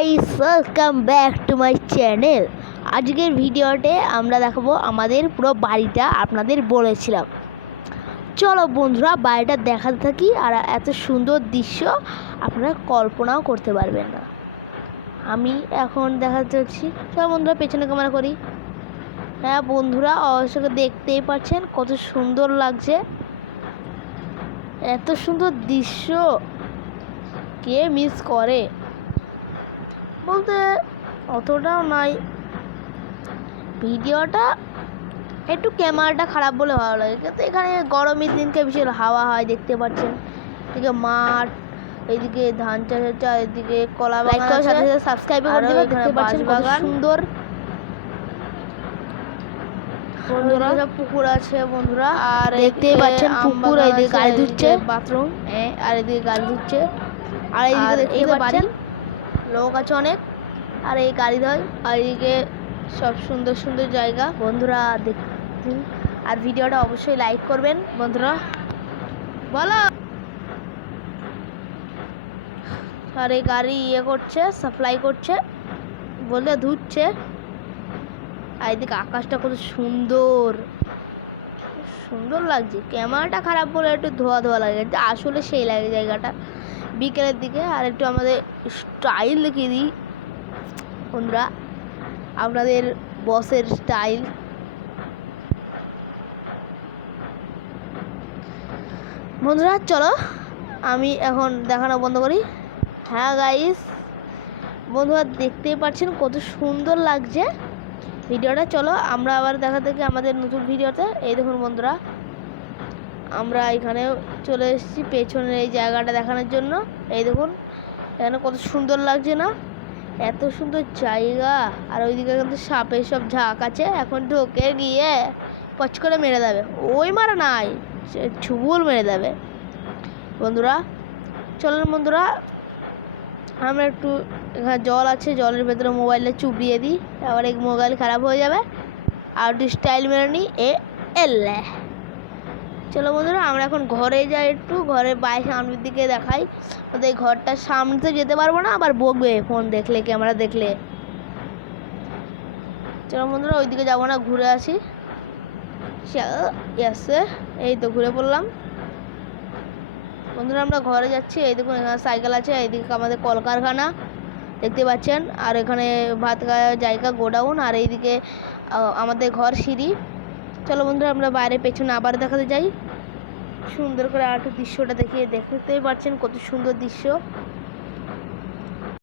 Guys, welcome back to my channel. আজকের ভিডিওতে আমরা দেখাবো আমাদের পুরো বাড়িটা। আপনাদের বলেছিলাম, চলো বন্ধুরা বাড়িটা দেখাতে থাকি। আর এত সুন্দর দৃশ্য আপনারা কল্পনাও করতে পারবেন না। আমি এখন দেখাতে হচ্ছি, চলো বন্ধুরা পেছনে ক্যামেরা করি। হ্যাঁ বন্ধুরা, অবশ্যই দেখতেই পাচ্ছেন কত সুন্দর লাগছে। এত সুন্দর দৃশ্য কে মিস করে বলতে অতটাও নাই। ভিডিওটা একটু ক্যামেরাটা খারাপ বলে ভালো লাগে, কিন্তু এখানে গরমের দিনকে বিশাল হাওয়া হয়। দেখতে পাচ্ছেন এদিকে মাঠ, এইদিকে ধান চাষ হচ্ছে, আর এদিকে কলা বাগান। সাথে সাথে সাবস্ক্রাইব করে দিবেন। দেখতে পাচ্ছেন কত সুন্দর বন্ধুরা পুকুর আছে বন্ধুরা। আর দেখতেই পাচ্ছেন পুকুর, এইদিকে গাড়ি ধুচ্ছে, বাথরুম, আর এদিকে গাড়ি ধুচ্ছে। আর এইদিকে দেখতে পাচ্ছেন লোক আছে অনেক, আর এই গাড়ি ধয়। আর এইদিকে সব সুন্দর সুন্দর জায়গা বন্ধুরা দেখুন। আর ভিডিওটা অবশ্যই লাইক করবেন বন্ধুরা, বলো। আর এই গাড়ি করছে, সাপ্লাই করছে বলতে ধুচ্ছে। আর এদিকে আকাশটা কত সুন্দর সুন্দর লাগছে। ক্যামেরাটা খারাপ বলে একটু ধোয়া ধোয়া লাগে, আসলে সেই লাগে জায়গাটা বিকেলের দিকে। আর একটু আমাদের স্টাইল দেখিয়ে দিই বন্ধুরা, আপনাদের বসের স্টাইল। বন্ধুরা চলো আমি এখন দেখানো বন্ধ করি। হ্যাঁ গাইস বন্ধুরা, দেখতেই পাচ্ছেন কত সুন্দর লাগছে ভিডিওটা। চলো আমরা আবার দেখা দেখি আমাদের নতুন ভিডিওতে। এই দেখুন বন্ধুরা, আমরা এখানে চলে এসেছি পেছনের এই জায়গাটা দেখানোর জন্য। এই দেখুন এখানে কত সুন্দর লাগছে না, এত সুন্দর জায়গা। আর ওইদিকে কিন্তু সাপের সব ঝাঁক আছে, এখন ঢোকে গিয়ে পচ করে মেরে দেবে। ওই মারা নাই, সে ছুবুল মেরে দেবে বন্ধুরা। চলুন বন্ধুরা, আমরা একটু এখানে জল আছে, জলের ভেতরে মোবাইলটা চুবিয়ে দিই, আবার এই মোবাইল খারাপ হয়ে যাবে। আর একটু স্টাইল মেরে নিই। এলে চলো বন্ধুরা, আমরা এখন ঘরে যাই। একটু ঘরের বাইরে সামনের দিকে দেখাই। এই ঘরটার সামনে তো যেতে পারবো না, আবার বকবে ফোন দেখলে, ক্যামেরা দেখলে। চলো বন্ধুরা ওইদিকে যাবো না, ঘুরে আসি। এই তো ঘুরে পড়লাম বন্ধুরা, আমরা ঘরে যাচ্ছি। এই দেখুন এখানে সাইকেল আছে, এইদিকে আমাদের কলকারখানা দেখতে পাচ্ছেন। আর এখানে ভাত খাওয়ার জায়গা, গোডাউন। আর এইদিকে আমাদের ঘর, সিঁড়ি। চলো বন্ধুরা আমরা বাইরে পেছনে আবার দেখাতে যাই সুন্দর করে। আর দৃশ্যটা দেখতেই পাচ্ছেন কত সুন্দর দৃশ্য।